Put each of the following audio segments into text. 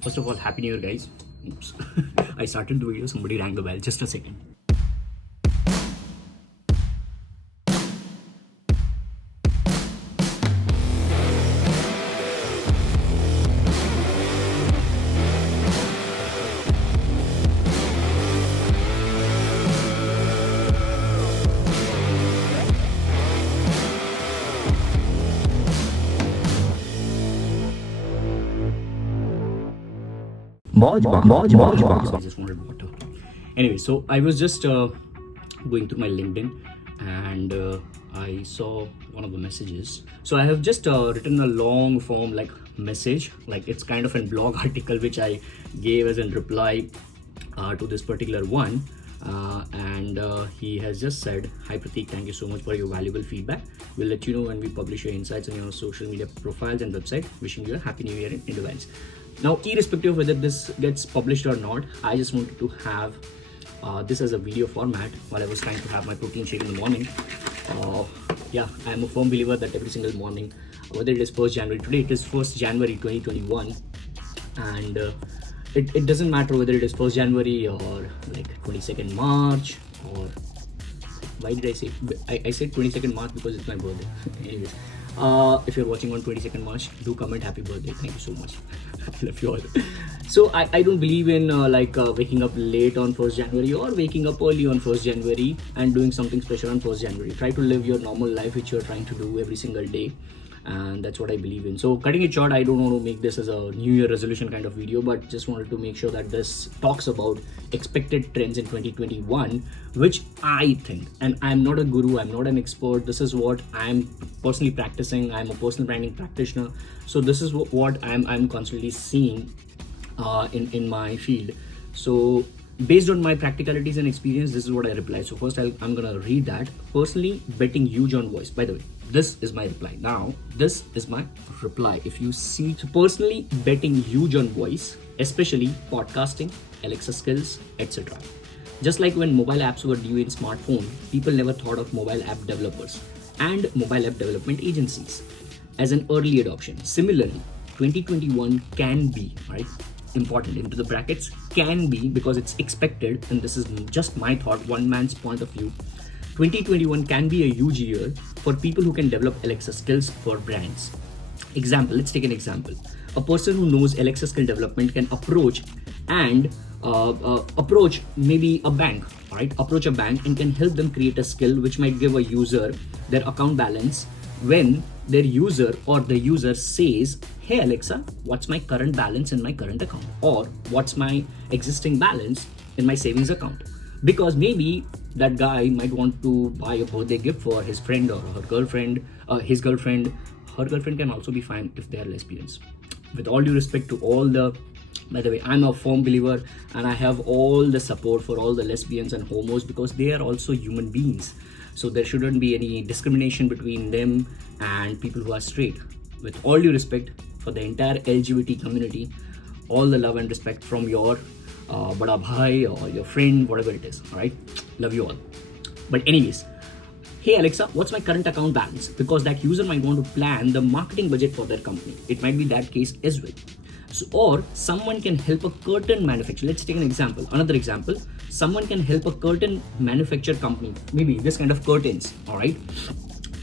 First of all, Happy New Year, guys. Oops. I started the video, somebody rang the bell. Just a second. I just wanted water. Anyway, so I was just going through my LinkedIn and I saw one of the messages. So I have just written a long form like message, like it's kind of a blog article which I gave as a reply to this particular one. And he has just said, "Hi Pratik, thank you so much for your valuable feedback. We'll let you know when we publish your insights on your social media profiles and website. Wishing you a happy new year in advance." Now, irrespective of whether this gets published or not, I just wanted to have this as a video format while I was trying to have my protein shake in the morning. Yeah, I'm a firm believer that every single morning, whether it is 1st January, today it is 1st January 2021, and it doesn't matter whether it is 1st January or like 22nd March or why did I say I said 22nd March because it's my birthday. Anyways, if you're watching on 22nd March, do comment happy birthday. Thank you so much. I love you all. So I don't believe in waking up late on 1st January or waking up early on 1st January and doing something special on 1st January. Try to live your normal life which you're trying to do every single day. And that's what I believe in. So cutting it short, I don't want to make this as a new year resolution kind of video, but just wanted to make sure that this talks about expected trends in 2021, which I think, and I'm not a guru, I'm not an expert, this is what I'm personally practicing. I'm a personal branding practitioner, so this is what I'm constantly seeing in my field. So based on my practicalities and experience, this is what I reply. So first I'm gonna read that. Personally betting huge on voice. By the way, this is my reply. Now, this is my reply. If you see, so personally betting huge on voice, especially podcasting, Alexa skills, etc. Just like when mobile apps were new in smartphone, people never thought of mobile app developers and mobile app development agencies as an early adoption. Similarly, 2021 can be, right? Important into the brackets, can be, because it's expected, and this is just my thought, one man's point of view. 2021 can be a huge year for people who can develop Alexa skills for brands. Example, let's take an example. A person who knows Alexa skill development can approach maybe a bank, right? Approach a bank and can help them create a skill which might give a user their account balance when their user or the user says, "Hey Alexa, what's my current balance in my current account?" Or what's my existing balance in my savings account? Because maybe that guy might want to buy a birthday gift for his friend or her girlfriend, his girlfriend. Her girlfriend can also be fine if they are lesbians. With all due respect to all the, by the way, I'm a firm believer and I have all the support for all the lesbians and homos because they are also human beings. So there shouldn't be any discrimination between them and people who are straight. With all due respect for the entire LGBT community, all the love and respect from your bhaai or your friend, whatever it is. All right, love you all. But anyways, hey Alexa, what's my current account balance? Because that user might want to plan the marketing budget for their company. It might be that case as well. So, or someone can help a curtain manufacturer. Let's take an example. Another example. Someone can help a curtain manufacturer company, maybe this kind of curtains, all right,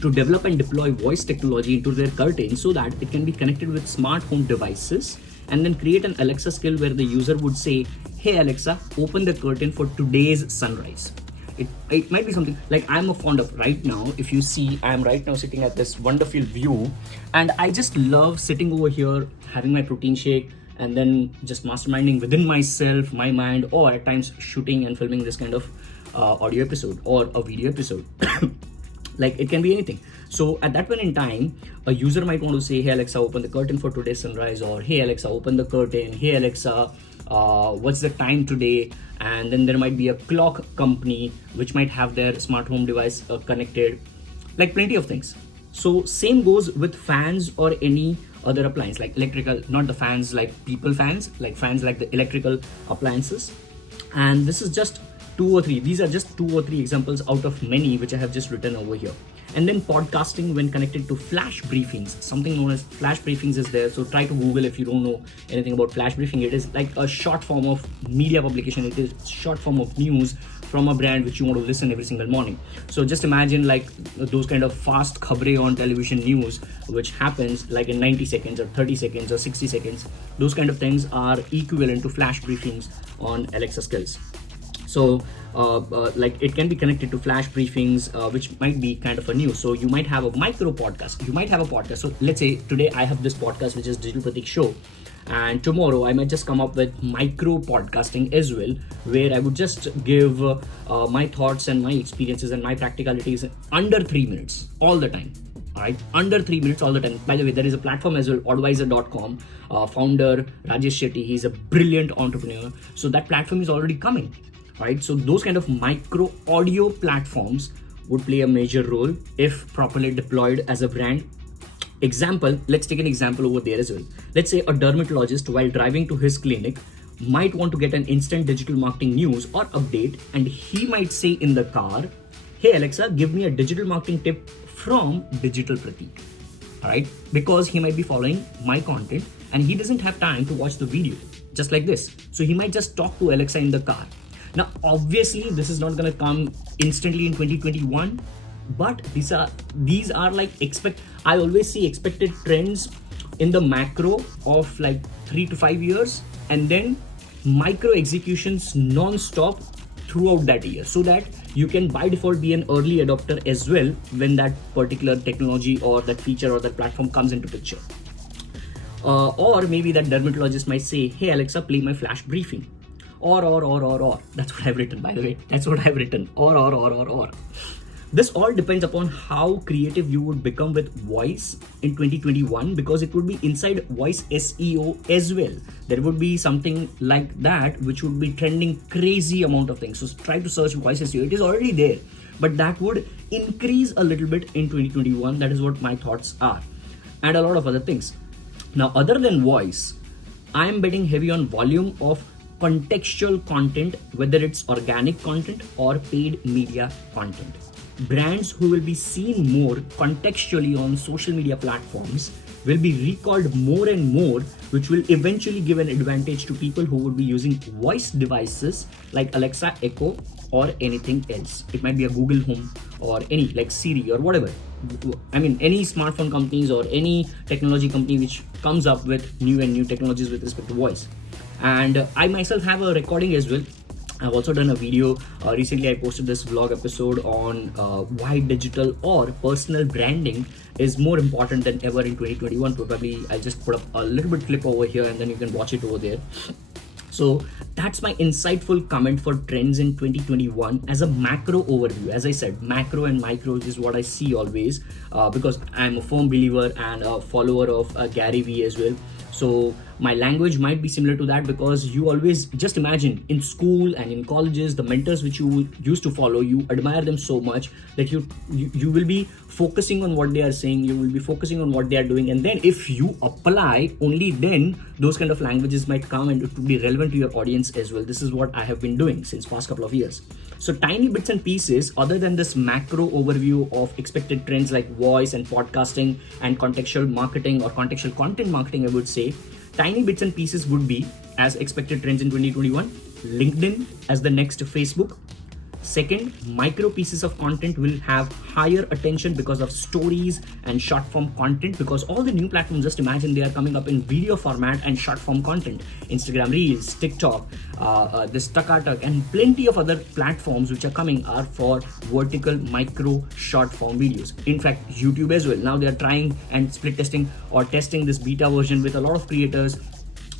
to develop and deploy voice technology into their curtains so that it can be connected with smart home devices, and then create an Alexa skill where the user would say, "Hey Alexa, open the curtain for today's sunrise." It might be something like I'm a fond of right now. If you see, I'm right now sitting at this wonderful view and I just love sitting over here, having my protein shake and then just masterminding within myself, my mind, or at times shooting and filming this kind of audio episode or a video episode. Like it can be anything. So at that point in time, a user might want to say, "Hey Alexa, open the curtain for today's sunrise," or "Hey Alexa, open the curtain. Hey Alexa, what's the time today?" And then there might be a clock company which might have their smart home device connected, like plenty of things. So same goes with fans or any other appliance, like electrical, not the fans like people fans, like fans like the electrical appliances. And this is just these are just two or three examples out of many which I have just written over here. And then podcasting when connected to flash briefings, something known as flash briefings is there. So try to Google if you don't know anything about flash briefing. It is like a short form of media publication. It is short form of news from a brand which you want to listen every single morning. So just imagine like those kind of fast khabre on television news, which happens like in 90 seconds or 30 seconds or 60 seconds. Those kind of things are equivalent to flash briefings on Alexa skills. So like it can be connected to flash briefings, which might be kind of a news. So you might have a micro podcast. You might have a podcast. So let's say today I have this podcast, which is Digital Pratik show. And tomorrow I might just come up with micro podcasting as well, where I would just give my thoughts and my experiences and my practicalities under 3 minutes all the time. All right, under 3 minutes all the time. By the way, there is a platform as well, advisor.com. Founder Rajesh Shetty, he's a brilliant entrepreneur. So that platform is already coming. Right, so those kind of micro audio platforms would play a major role if properly deployed as a brand. Example, let's take an example over there as well. Let's say a dermatologist while driving to his clinic might want to get an instant digital marketing news or update, and he might say in the car, hey Alexa, give me a digital marketing tip from Digital Pratik. All right, because he might be following my content and he doesn't have time to watch the video just like this. So he might just talk to Alexa in the car. Now, obviously, this is not going to come instantly in 2021, but these are like I always see expected trends in the macro of like 3 to 5 years, and then micro executions non-stop throughout that year, so that you can by default be an early adopter as well when that particular technology or that feature or that platform comes into picture. Or maybe that dermatologist might say, hey Alexa, play my flash briefing. Or. That's what I've written, by the way. That's what I've written. Or. This all depends upon how creative you would become with voice in 2021, because it would be inside voice SEO as well. There would be something like that which would be trending crazy amount of things. So try to search voice SEO. It is already there, but that would increase a little bit in 2021. That is what my thoughts are, and a lot of other things. Now, other than voice, I am betting heavy on volume of contextual content, whether it's organic content or paid media content. Brands who will be seen more contextually on social media platforms will be recalled more and more, which will eventually give an advantage to people who would be using voice devices like Alexa, Echo, or anything else. It might be a Google Home or any like Siri or whatever. I mean, any smartphone companies or any technology company which comes up with new technologies with respect to voice. And I myself have a recording as well. I've also done a video. Recently I posted this vlog episode on why digital or personal branding is more important than ever in 2021. Probably I'll just put up a little bit clip over here and then you can watch it over there. So that's my insightful comment for trends in 2021 as a macro overview. As I said, macro and micro is what I see always, because I'm a firm believer and a follower of Gary Vee as well. So my language might be similar to that, because you always just imagine in school and in colleges, the mentors which you used to follow, you admire them so much that you will be focusing on what they are saying, you will be focusing on what they are doing, and then if you apply, only then those kind of languages might come and it will be relevant to your audience as well. This is what I have been doing since past couple of years. So tiny bits and pieces, other than this macro overview of expected trends like voice and podcasting and contextual marketing or contextual content marketing, I would say tiny bits and pieces would be as expected trends in 2021. LinkedIn as the next Facebook. Second, micro pieces of content will have higher attention because of stories and short form content, because all the new platforms, just imagine they are coming up in video format and short form content. Instagram Reels, TikTok, this Takatak, and plenty of other platforms which are coming are for vertical micro short form videos. In fact, YouTube as well. Now they are trying and split testing or testing this beta version with a lot of creators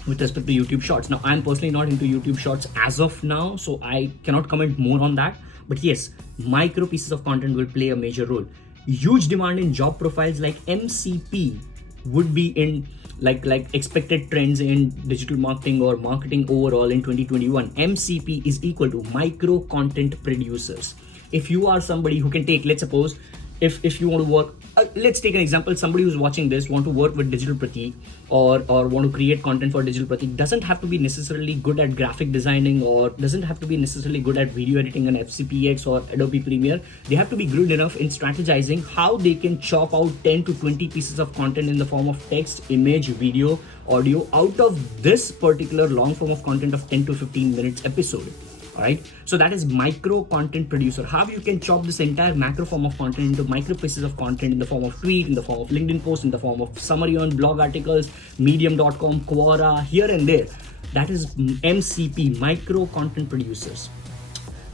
with respect to YouTube Shorts. Now, I'm personally not into YouTube Shorts as of now, so I cannot comment more on that. But yes, micro pieces of content will play a major role. Huge demand in job profiles like MCP would be in like expected trends in digital marketing or marketing overall in 2021. MCP is equal to micro content producers. If you are somebody who can take, let's suppose if you want to work, let's take an example. Somebody who's watching this want to work with Digital Pratik, or want to create content for Digital Pratik, doesn't have to be necessarily good at graphic designing, or doesn't have to be necessarily good at video editing and FCPX or Adobe Premiere. They have to be good enough in strategizing how they can chop out 10 to 20 pieces of content in the form of text, image, video, audio out of this particular long form of content of 10 to 15 minutes episode. All right, so that is micro content producer. How you can chop this entire macro form of content into micro pieces of content in the form of tweet, in the form of LinkedIn post, in the form of summary on blog articles, medium.com, Quora, here and there. That is MCP, micro content producers.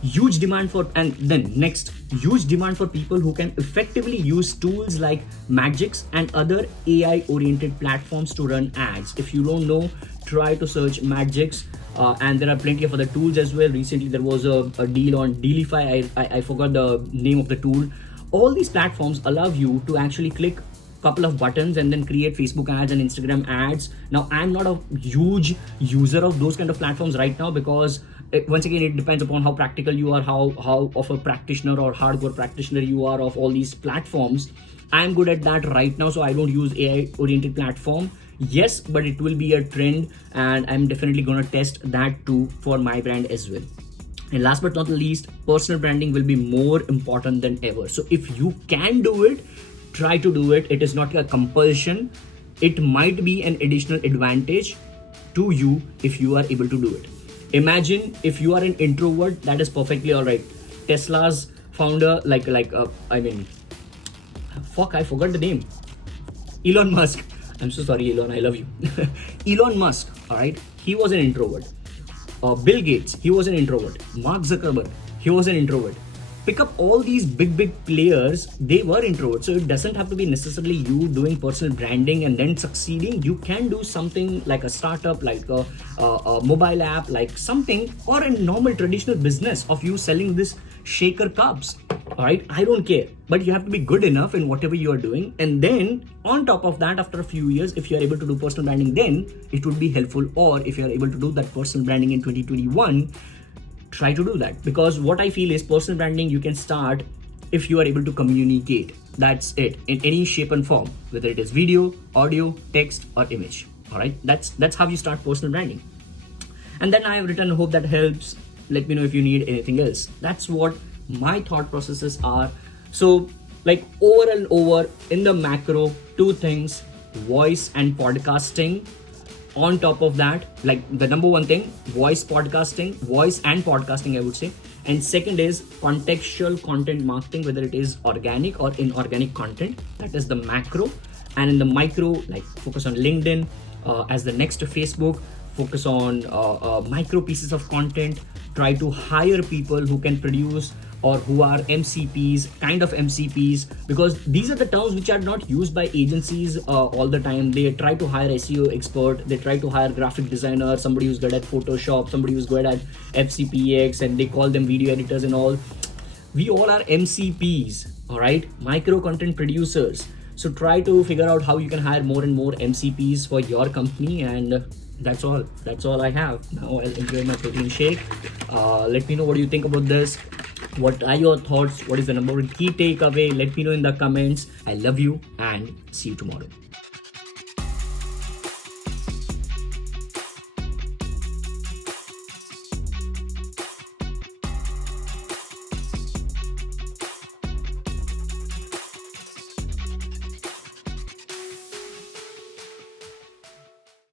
Huge demand for, and then next, huge demand for people who can effectively use tools like Magix and other AI oriented platforms to run ads. If you don't know, try to search Magix. And there are plenty of other tools as well. Recently there was a deal on Dealify. I forgot the name of the tool. All these platforms allow you to actually click a couple of buttons and then create Facebook ads and Instagram ads. Now I'm not a huge user of those kind of platforms right now, because once again it depends upon how practical you are, how of a practitioner or hardcore practitioner you are of all these platforms. I'm good at that right now, so I don't use AI oriented platform. Yes, but it will be a trend, and I'm definitely going to test that too for my brand as well. And last but not least, personal branding will be more important than ever. So if you can do it, try to do it. It is not a compulsion. It might be an additional advantage to you if you are able to do it. Imagine if you are an introvert, that is perfectly all right. Tesla's founder, I forgot the name. Elon Musk. I'm so sorry, Elon, I love you. Elon Musk, all right, he was an introvert. Bill Gates, he was an introvert. Mark Zuckerberg, he was an introvert. Pick up all these big players, they were introverts. So it doesn't have to be necessarily you doing personal branding and then succeeding. You can do something like a startup, like a mobile app, like something, or a normal traditional business of you selling this shaker cups. All right, I don't care, but you have to be good enough in whatever you are doing. And then on top of that, after a few years, if you are able to do personal branding, then it would be helpful. Or if you are able to do that personal branding in 2021, try to do that. Because what I feel is personal branding, you can start if you are able to communicate. That's it, in any shape and form, whether it is video, audio, text, or image. All right, that's how you start personal branding. And then I have written, hope that helps. Let me know if you need anything else. That's what my thought processes are. So like over and over in the macro, two things: voice and podcasting. On top of that, like the number one thing, voice and podcasting, I would say. And second is contextual content marketing, whether it is organic or inorganic content. That is the macro. And in the micro, like focus on LinkedIn as the next Facebook. Focus on micro pieces of content. Try to hire people who can produce, or who are MCPs, kind of MCPs, because these are the terms which are not used by agencies all the time. They try to hire SEO expert, they try to hire graphic designer, somebody who's good at Photoshop, somebody who's good at FCPX, and they call them video editors and all. We all are MCPs, all right, micro content producers. So try to figure out how you can hire more and more MCPs for your company, and that's all I have. Now I'll enjoy my protein shake. Let me know what you think about this. What are your thoughts? What is the number one key takeaway? Let me know in the comments. I love you and see you tomorrow.